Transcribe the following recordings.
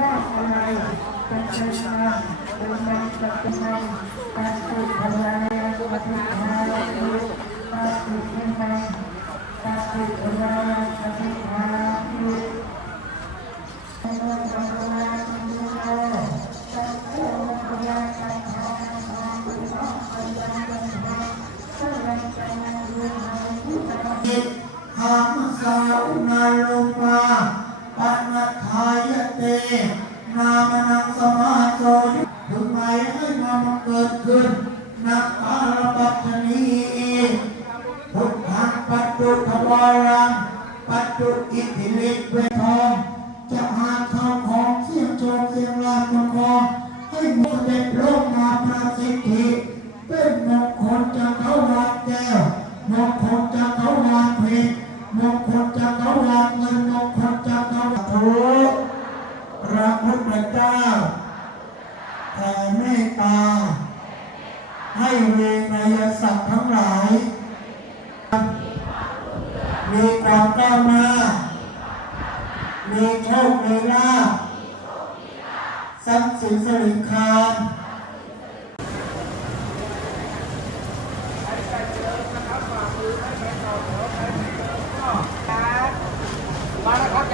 ว่าอะไรเป็นไปตามเป็นไปปัจจัยการติดพลังปฏิภาณการติดพลังการติดพลังปฏิภาณที่ให้เราทำงานที่เรา ยเต นามนังสมาโจถึงไหมให้มามันเกิดขึ้นนักอาลปัตนีพุทธังปัจจุทวารัง ปัจจุอิทธิฤทธิ์เวทองจะหาข้าของเสียงโจมเสียงลานมังกรให้หมดเด็ดโลกมาประสิทธิเป็นมงคลจากเขาวานแก้วมงคลจากเขาวาน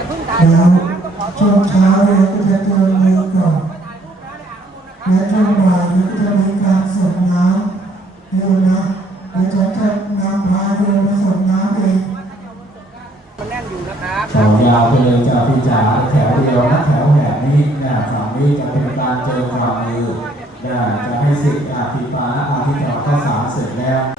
เพิ่งถ่าช่วงเช้าเราก็จะเจอมือก่อนถ่ายรูปนะในอ่างนู้นนะครับและช่วงบ่ายเราก็จะมีการส่งน้ำให้ดูนะเดี๋ยวฉันจะนำพาเรือไปส่งน้ำเองมันแน่นอยู่นะครับแถวยาวไปเลยจ้าพี่จ๋าแถวเดียวนะแถวแหวนนี้นี่ยฝั่งนี้จะเป็นการเจอความมือนี่ยจะให้สิทธิ์อาภิปาอาภิธรรมข้าวสารเสร็จแล้ว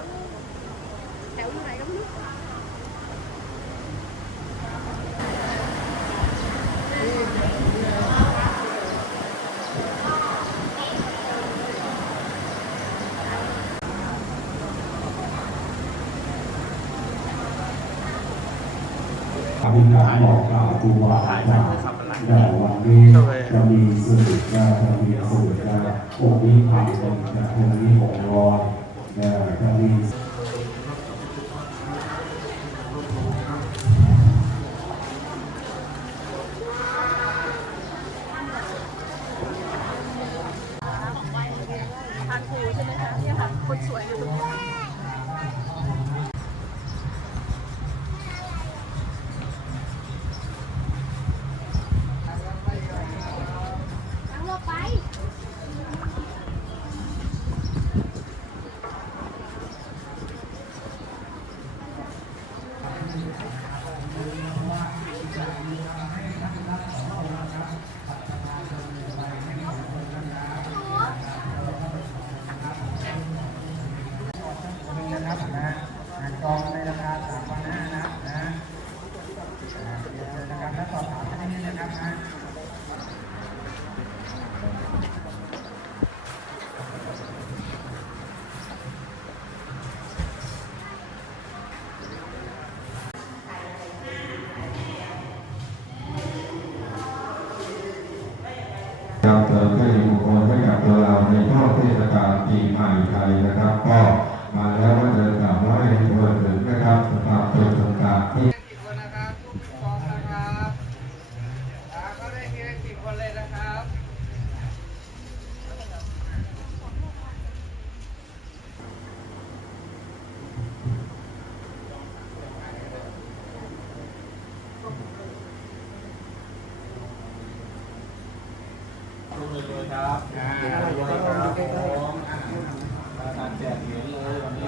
อภิธรรมบอกกล่าวครูบาอาจารย์แต่วันนี้จะมีสรุปจะมีสรุปจะองค์นี้ผ่านองค์จะองค์นี้หกร้อจะมี นะครับนะจองในราคาสามพันห้านะครับนะเดี๋ยวนะครับแล้วสอบถามกันนิดนึงนะครับนะ ครับเติมให้มงคลให้กับตัวเราในช่วงเทศกาลปีใหม่ไทยนะครับ ก็มาแล้วก็เดินกลับว่าให้ควรถึงนะครับสำหรับเป็นสงกรารที่ สิบคนนะครับทุกกองนะครับอ่าก็ได้ทีละสิบคนเลยนะครับ ร่ว มมือเลยครับอ่าร่วมมือครับผมอ่าการแจกเหรียญเลยวันนี้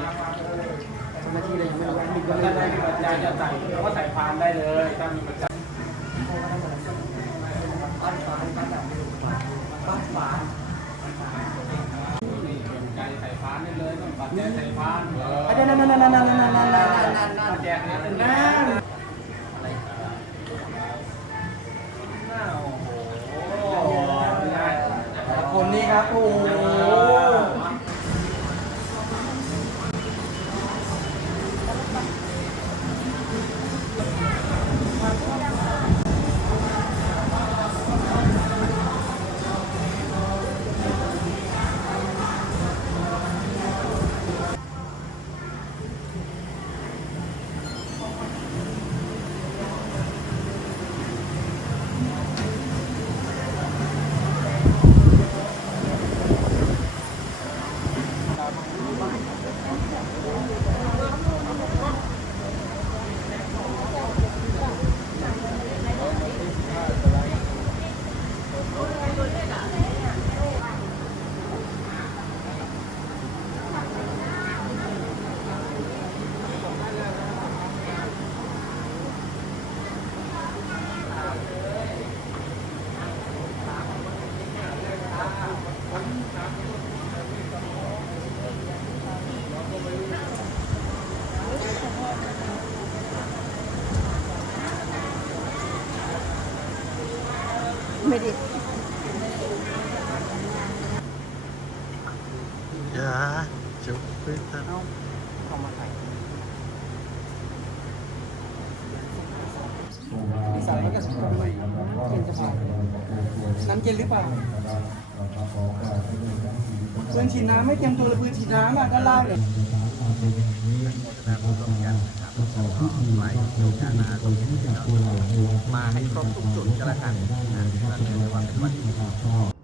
เจ้าหน้าที่เลยยังไม่รู้ว่ามีถ้าได้มีปัจจัยจะใส่เราก็ใส่พานได้เลยถ้ามีปัจจัยปั้นฝานปั้นแบบปั้นฝานนี่เป็นใจใส่พานได้เลยต้องปัจจัยใส่พานเออนั่นนั่นนั่นนั่นนั่นนั่นนั่นนั่นนั่นแจกเหรียญนะคน o ไม่ได้ยาจุ๊บไปตันเอาเอามาใส่ใส่แล้วก็สุกไปกินจะพอน้ำเย็นหรือเปล่า ปืนฉีดน้ำไม่เตรียมตัวเลยปืนฉีดน้ำอะด้านล่างเนี่ยมาให้ครบทุกจุดก็แล้วกันนะในวันเป็นวันที่